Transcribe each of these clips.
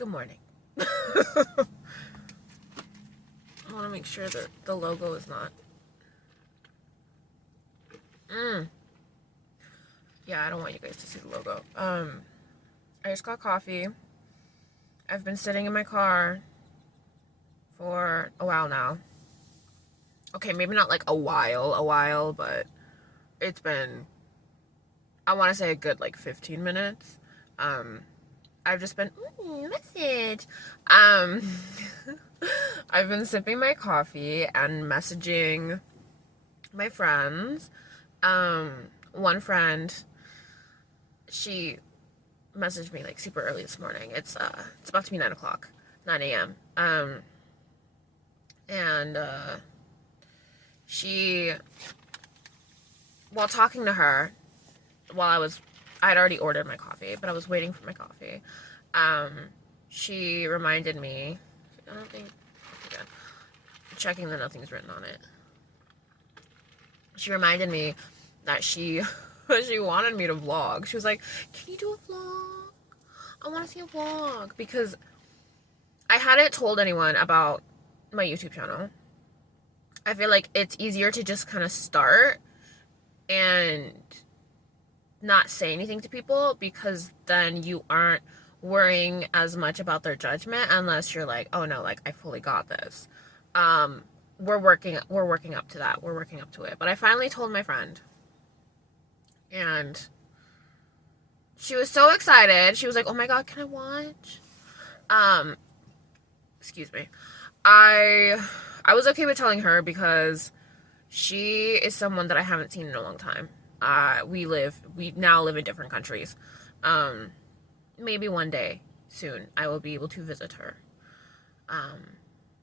Good morning. I want to make sure that the logo is not. Yeah, I don't want you guys to see the logo. I just got coffee. I've been sitting in my car for a while now. Okay, maybe not like a while, but it's been, I want to say a good like 15 minutes. I've just been, message. I've been sipping my coffee and messaging my friends. One friend, she messaged me like super early this morning. It's about to be 9 a.m. And she, while talking to her, I had already ordered my coffee, but I was waiting for my coffee. She reminded me, I don't think, okay, checking that nothing's written on it. She reminded me that she wanted me to vlog. She was like, can you do a vlog? I want to see a vlog. Because I hadn't told anyone about my YouTube channel. I feel like it's easier to just kind of start and not say anything to people, because then you aren't worrying as much about their judgment, unless you're like, oh no, like I fully got this. We're working up to that. We're working up to it. But I finally told my friend, and she was so excited. She was like, oh my god, can I watch? Excuse me. I was okay with telling her because she is someone that I haven't seen in a long time. We now live in different countries. Maybe one day soon I will be able to visit her.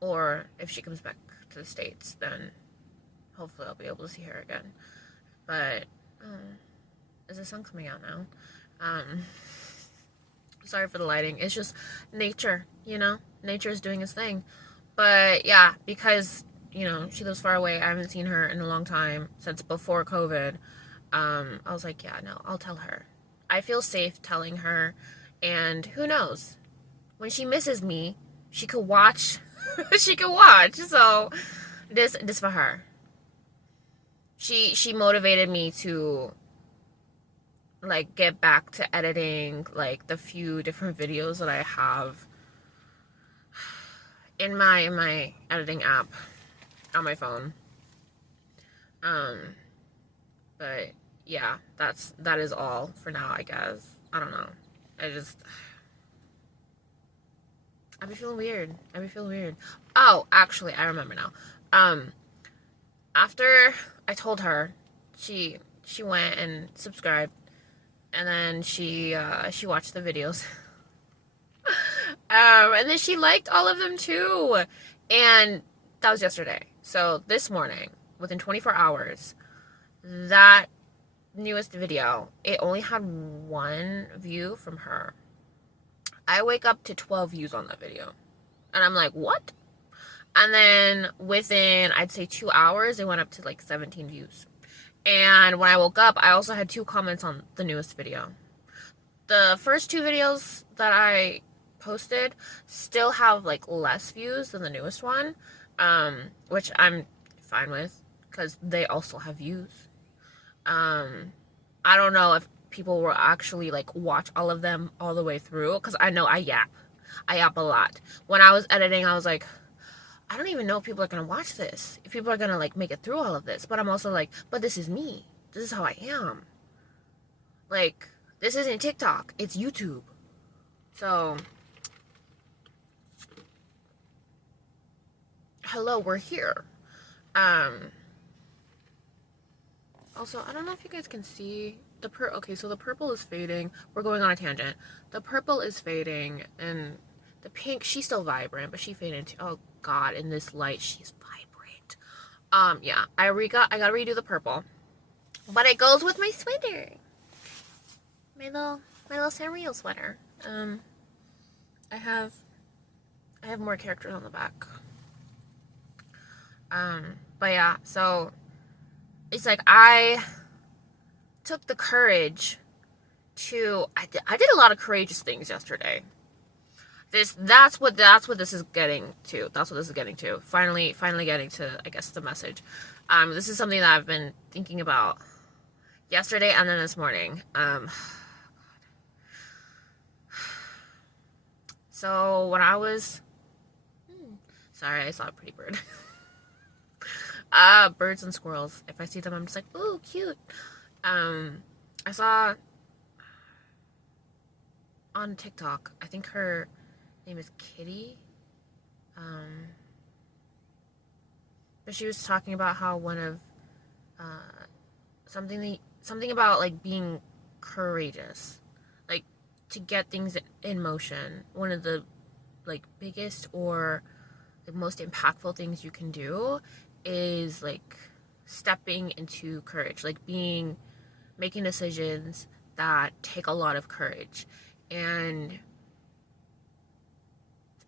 Or if she comes back to the States, then hopefully I'll be able to see her again. But, is the sun coming out now? Sorry for the lighting. It's just nature, you know? Nature is doing its thing. But yeah, because, you know, she lives far away. I haven't seen her in a long time, since before COVID. I was like, yeah, no, I'll tell her. I feel safe telling her, and who knows? When she misses me, she could watch. She could watch. So this for her. She motivated me to like get back to editing like the few different videos that I have in my editing app on my phone. But yeah, that is all for now, I guess. I don't know. I be feeling weird. Oh, actually, I remember now. After I told her, she went and subscribed, and then she watched the videos. And then she liked all of them too. And that was yesterday. So this morning, within 24 hours, that newest video, it only had 1 view from her. I wake up to 12 views on that video. And I'm like, what? And then within, I'd say 2 hours, it went up to like 17 views. And when I woke up, I also had 2 comments on the newest video. The first 2 videos that I posted still have like less views than the newest one, which I'm fine with, because they also have views. I don't know if people will actually like watch all of them all the way through, because I know I yap a lot. When I was editing, I was like, I don't even know if people are gonna watch this, if people are gonna like make it through all of this. But I'm also like, but this is me, this is how I am. Like, this isn't TikTok, it's YouTube. So hello, we're here. Also, I don't know if you guys can see the okay, so the purple is fading. We're going on a tangent. The purple is fading, and the pink, she's still vibrant, but she faded too. Oh god, in this light, she's vibrant. Yeah, I gotta redo the purple. But it goes with my sweater. My little Sanrio sweater. I have more characters on the back. But yeah, so it's like I took the courage to, I did a lot of courageous things yesterday. That's what this is getting to. That's what this is getting to. Finally getting to, I guess, the message. This is something that I've been thinking about yesterday and then this morning. So when I was, sorry, I saw a pretty bird. Birds and squirrels. If I see them, I'm just like, ooh, cute. I saw on TikTok, I think her name is Kitty. But she was talking about how one of something about like being courageous, like to get things in motion. One of the like biggest or the most impactful things you can do is like stepping into courage, like making decisions that take a lot of courage. And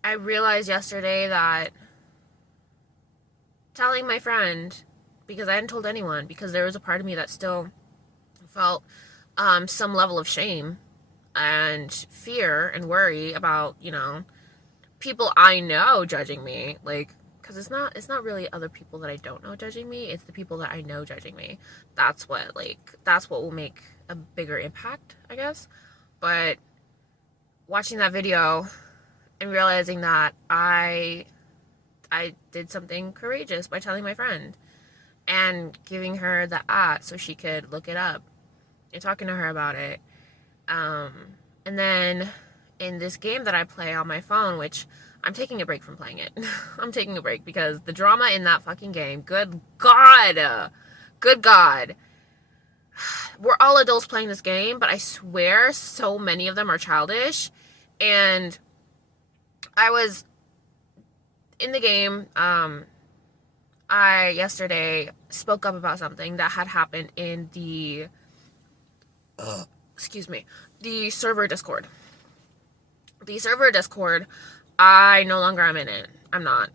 I realized yesterday that telling my friend, because I hadn't told anyone, because there was a part of me that still felt some level of shame and fear and worry about, people I know judging me, like, because it's not really other people that I don't know judging me, it's the people that I know judging me. That's what will make a bigger impact, I guess. But watching that video and realizing that I did something courageous by telling my friend and giving her the so she could look it up and talking to her about it. And then in this game that I play on my phone, which I'm taking a break from playing it. I'm taking a break because the drama in that fucking game, good God. We're all adults playing this game, but I swear so many of them are childish. And I was in the game, I yesterday spoke up about something that had happened in the server Discord. The server Discord, I no longer am in it. I'm not.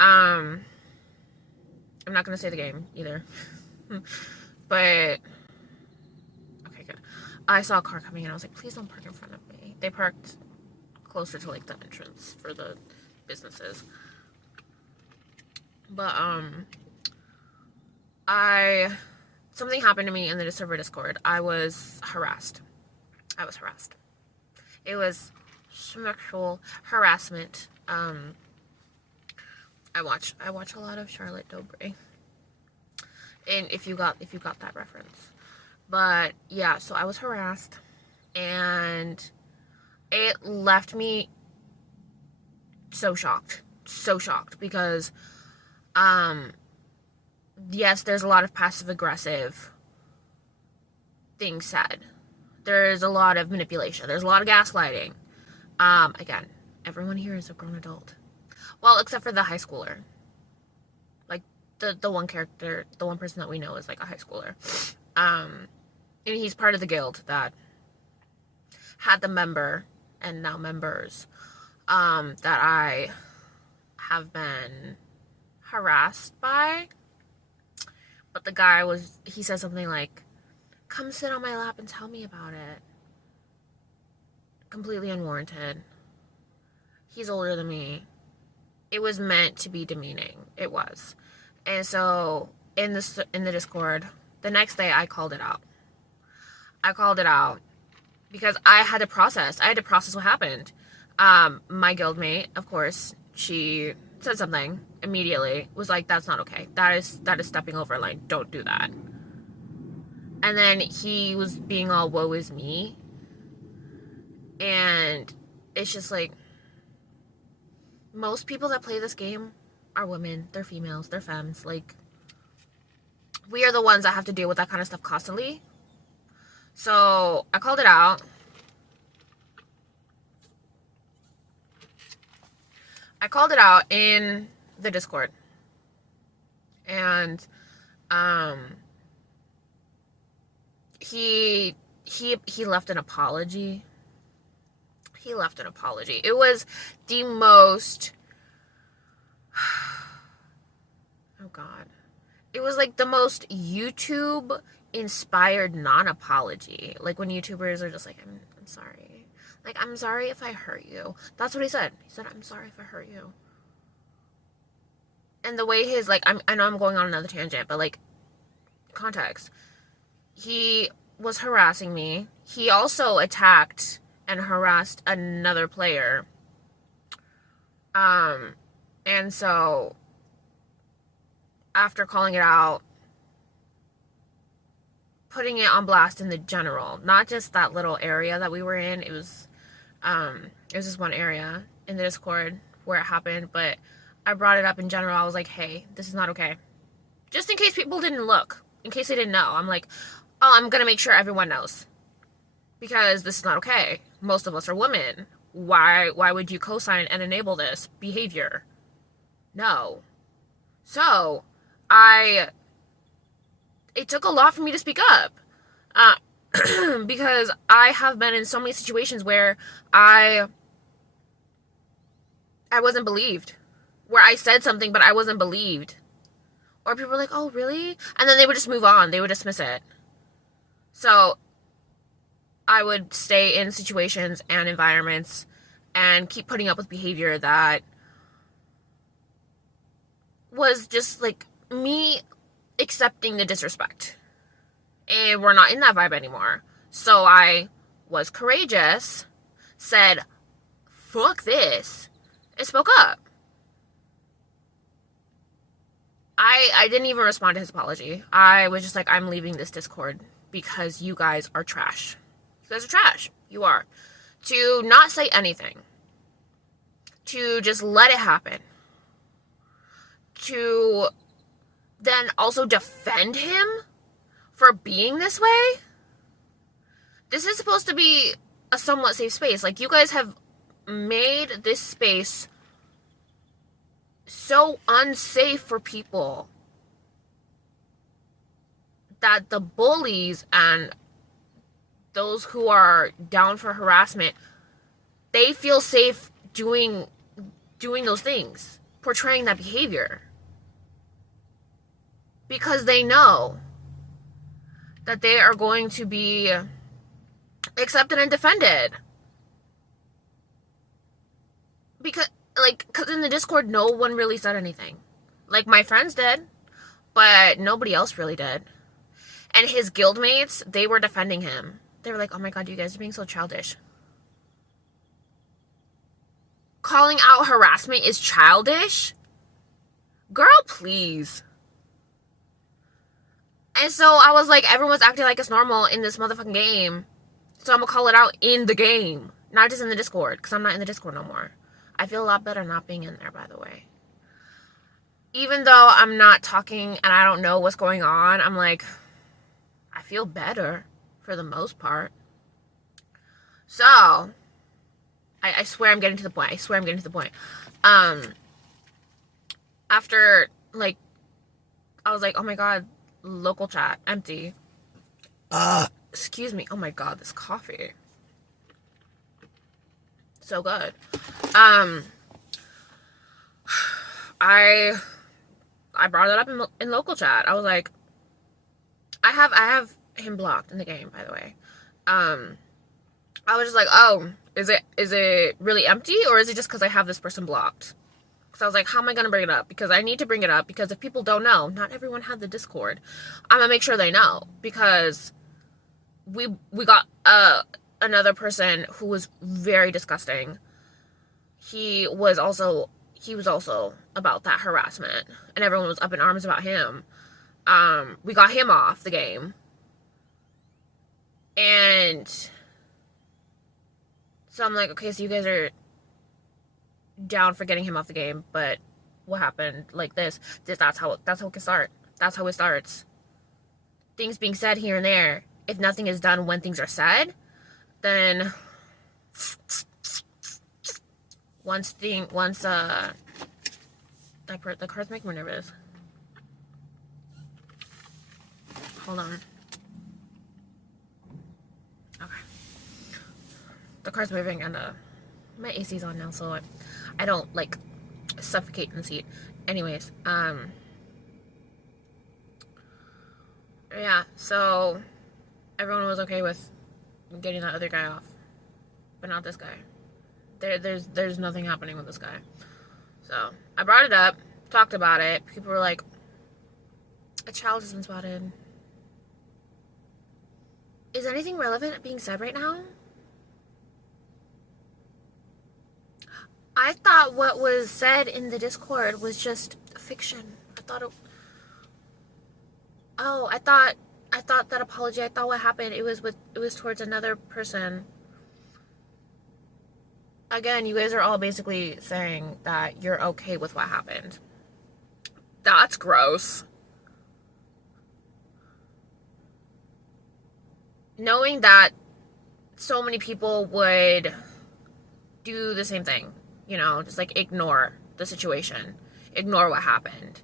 I'm not gonna say the game either. But okay, good. I saw a car coming in. I was like, please don't park in front of me. They parked closer to like the entrance for the businesses. But something happened to me in the server Discord. I was harassed. It was sexual harassment. I watch a lot of Charlotte Dobre. And if you got that reference. But yeah, so I was harassed and it left me so shocked because yes, there's a lot of passive aggressive things said. There's a lot of manipulation. There's a lot of gaslighting. Again, everyone here is a grown adult. Well, except for the high schooler. Like, the one character, the one person that we know is, like, a high schooler. And he's part of the guild that had the member, and now members, that I have been harassed by. But the guy he said something like, come sit on my lap and tell me about it. Completely unwarranted. He's older than me. It was meant to be demeaning. It was. And so in the Discord, the next day I called it out. Because I had to process what happened. My guildmate, of course, she said something immediately, was like, that's not okay. That is stepping over a line. Don't do that. And then he was being all, woe is me. And it's just like, most people that play this game are women. They're females. They're femmes. Like, we are the ones that have to deal with that kind of stuff constantly. So I called it out. In the Discord. And he left an apology. It was the most, oh God. It was like the most YouTube inspired non-apology. Like when YouTubers are just like, I'm I'm sorry. Like, I'm sorry if I hurt you. That's what he said. He said, I'm sorry if I hurt you. And the way his, like, I know I'm going on another tangent, but, like, context. He was harassing me. He also attacked and harassed another player. And so, after calling it out, putting it on blast in the general, not just that little area that we were in, it was just one area in the Discord where it happened, but I brought it up in general. I was like, hey, this is not okay. Just in case people didn't look, in case they didn't know. I'm like, oh, I'm gonna make sure everyone knows. Because this is not okay. Most of us are women. Why would you co-sign and enable this behavior? No. So, it took a lot for me to speak up. Because I have been in so many situations where I wasn't believed. Where I said something, but I wasn't believed. Or people were like, oh, really? And then they would just move on. They would dismiss it. So, I would stay in situations and environments and keep putting up with behavior that was just, like, me accepting the disrespect. And we're not in that vibe anymore. So I was courageous, said, fuck this, and spoke up. I didn't even respond to his apology. I was just like, I'm leaving this Discord because you guys are trash. You guys are trash. You are. To not say anything. To just let it happen. To then also defend him for being this way. This is supposed to be a somewhat safe space. Like, you guys have made this space so unsafe for people that the bullies and those who are down for harassment, they feel safe doing those things, portraying that behavior, because they know that they are going to be accepted and defended. Because in the Discord, no one really said anything. Like, my friends did, but nobody else really did. And his guildmates, they were defending him. They were like, oh my god, you guys are being so childish. Calling out harassment is childish? Girl, please. And so I was like, everyone's acting like it's normal in this motherfucking game. So I'm gonna call it out in the game. Not just in the Discord, because I'm not in the Discord no more. I feel a lot better not being in there, by the way. Even though I'm not talking and I don't know what's going on, I'm like, I feel better for the most part. So, I swear I'm getting to the point. After, like, I was like, oh my god, local chat, empty. Excuse me. Oh my god, this coffee. So good. I brought it up in local chat. I was like, I have him blocked in the game, by the way. I was just like, oh, is it really empty, or is it just because I have this person blocked? So I was like, how am I going to bring it up? Because I need to bring it up, because if people don't know, not everyone had the Discord. I'm going to make sure they know, because we got another person who was very disgusting. He was also about that harassment, and everyone was up in arms about him. We got him off the game. And so I'm like, okay, so you guys are down for getting him off the game, but what happened? Like that's how it can start. That's how it starts. Things being said here and there. If nothing is done when things are said, then the cards make me nervous. Hold on. Okay. The car's moving, and my AC's on now, so I don't, like, suffocate in the seat. Anyways, yeah, so everyone was okay with getting that other guy off. but not this guy. There's nothing happening with this guy. So I brought it up, talked about it. People were like, a child has been spotted. Is anything relevant being said right now? I thought what was said in the Discord was just fiction. I thought that apology, I thought what happened, it was towards another person. Again, you guys are all basically saying that you're okay with what happened. That's gross. Knowing that so many people would do the same thing, you know, just like ignore the situation, ignore what happened,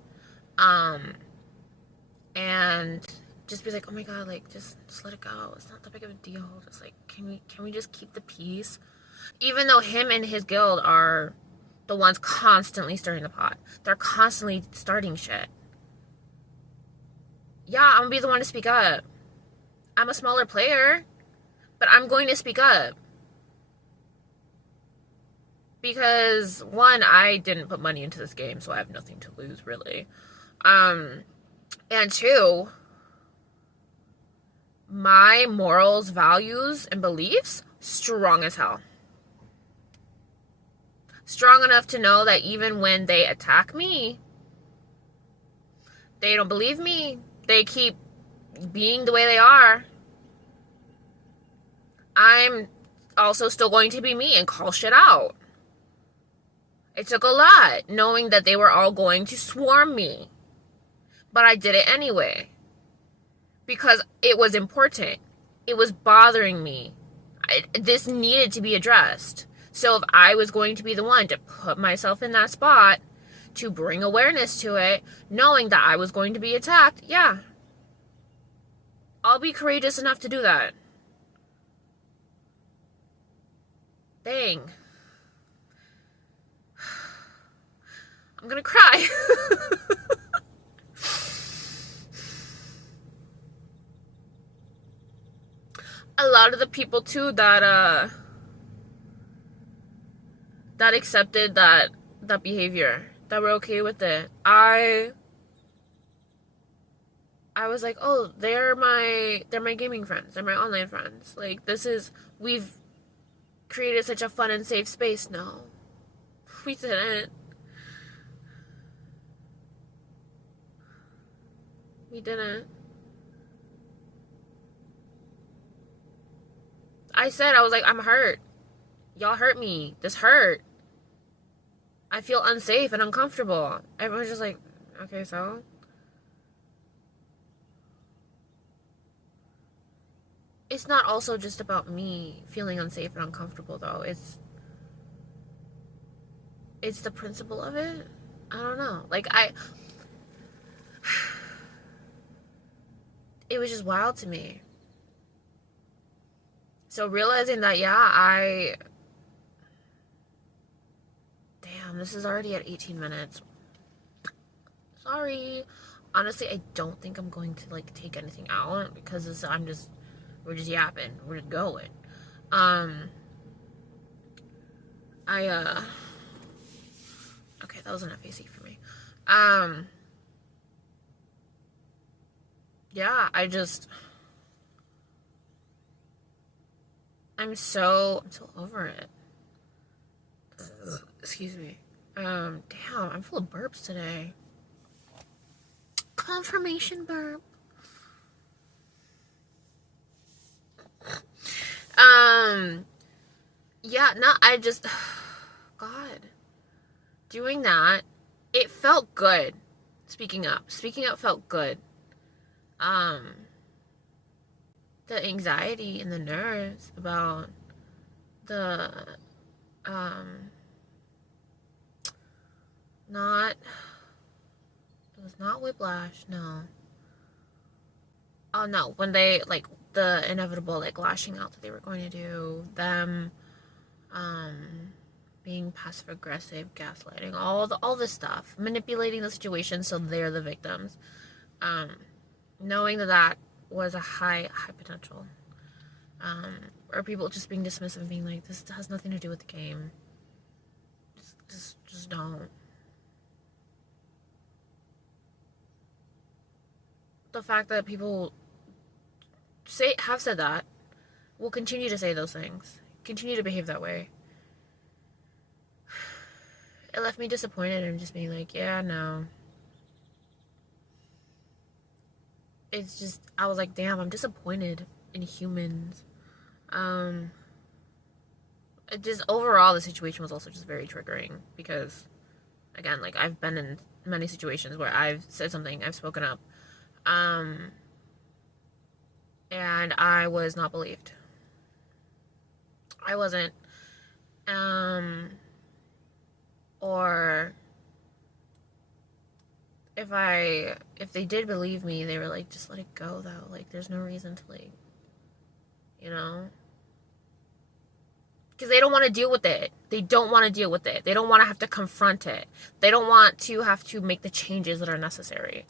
and just be like, oh my god, like just let it go. It's not that big of a deal. Just like, can we just keep the peace? Even though him and his guild are the ones constantly stirring the pot, they're constantly starting shit. Yeah, I'm gonna be the one to speak up. I'm a smaller player, but I'm going to speak up. Because, one, I didn't put money into this game, so I have nothing to lose, really. And two, my morals, values, and beliefs, strong as hell. Strong enough to know that even when they attack me, they don't believe me. They keep being the way they are. I'm also still going to be me and call shit out. It took a lot knowing that they were all going to swarm me. But I did it anyway. Because it was important. It was bothering me. This needed to be addressed. So if I was going to be the one to put myself in that spot, to bring awareness to it, knowing that I was going to be attacked, yeah. I'll be courageous enough to do that. Dang. I'm gonna cry. A lot of the people too that accepted that behavior, that were okay with it. I was like, oh, they're my gaming friends, they're my online friends. Like, we've created such a fun and safe space. No, we didn't. We didn't. I was like, I'm hurt. Y'all hurt me. This hurt. I feel unsafe and uncomfortable. Everyone's just like, okay, so? It's not also just about me feeling unsafe and uncomfortable, though. It's the principle of it. I don't know. Like, it was just wild to me. So realizing that, yeah, damn, this is already at 18 minutes. Sorry. Honestly, I don't think I'm going to, like, take anything out because we're just yapping. We're just going. Okay, that was enough AC for me. Yeah, I'm so over it. Excuse me. Damn, I'm full of burps today. Confirmation burp. Yeah, no, God. Doing that, it felt good. Speaking up felt good. The anxiety and the nerves about it was not whiplash, no. Oh no, when they, like, the inevitable, like, lashing out that they were going to do, them, being passive aggressive, gaslighting, all this stuff, manipulating the situation so they're the victims, knowing that was a high potential, Or people just being dismissive and being like, this has nothing to do with the game. Just don't. The fact that people have said that, will continue to say those things, continue to behave that way. It left me disappointed and just being like, yeah, no. It's just, I was like, damn, I'm disappointed in humans. It just, overall, the situation was also just very triggering because, again, like, I've been in many situations where I've said something, I've spoken up, and I was not believed. I wasn't, or if they did believe me, they were like, just let it go, though, like, there's no reason to, like, you know, because they don't want to deal with it. They don't want to deal with it. They don't want to have to confront it. They don't want to have to make the changes that are necessary,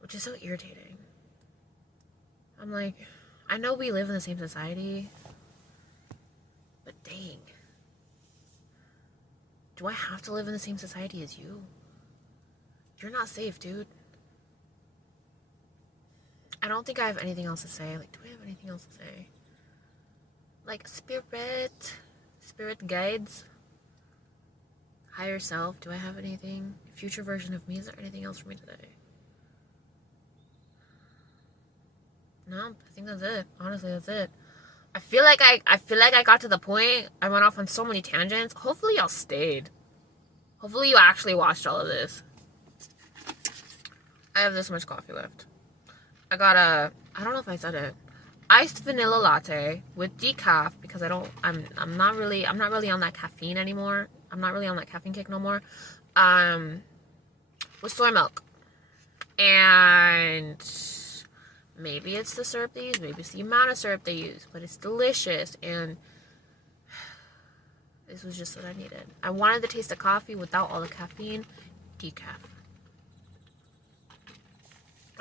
which is so irritating. I'm like, I know we live in the same society, but dang, do I have to live in the same society as you? You're not safe, dude. I don't think I have anything else to say. Like, do I have anything else to say? Like, spirit guides, higher self, do I have anything? Future version of me, is there anything else for me today? No, I think that's it. Honestly, that's it. I feel like I got to the point. I went off on so many tangents. Hopefully y'all stayed. Hopefully you actually watched all of this. I have this much coffee left. I got I don't know if I said it, iced vanilla latte with decaf because I'm not really on that caffeine anymore. I'm not really on that caffeine kick no more. With soy milk. And maybe it's the syrup they use, maybe it's the amount of syrup they use, but it's delicious, and this was just what I needed. I wanted the taste of coffee without all the caffeine. Decaf.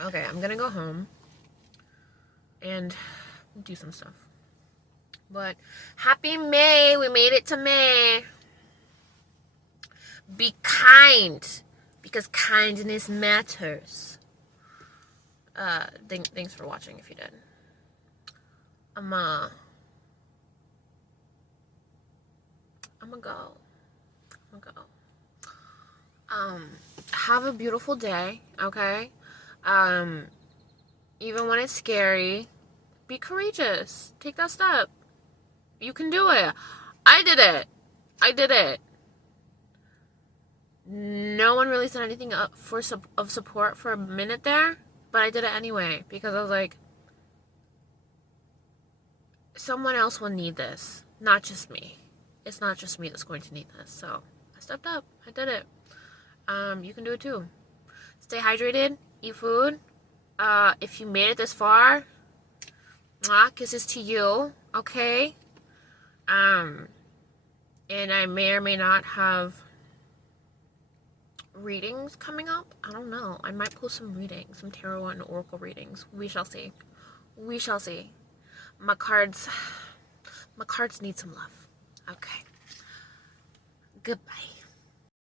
Okay, I'm gonna go home and do some stuff. But happy May! We made it to May. Be kind, because kindness matters. Thanks for watching if you did. I'm gonna go. Have a beautiful day, okay? Even when it's scary, be courageous. Take that step. You can do it. I did it. No one really said anything up of support for a minute there, but I did it anyway because I was like, someone else will need this, not just me. It's not just me that's going to need this. So I stepped up. I did it. You can do it too. Stay hydrated. Eat food. If you made it this far, kisses to you. Okay. And I may or may not have readings coming up. I don't know. I might post some readings, some tarot and oracle readings. We shall see. My cards need some love. Okay. Goodbye.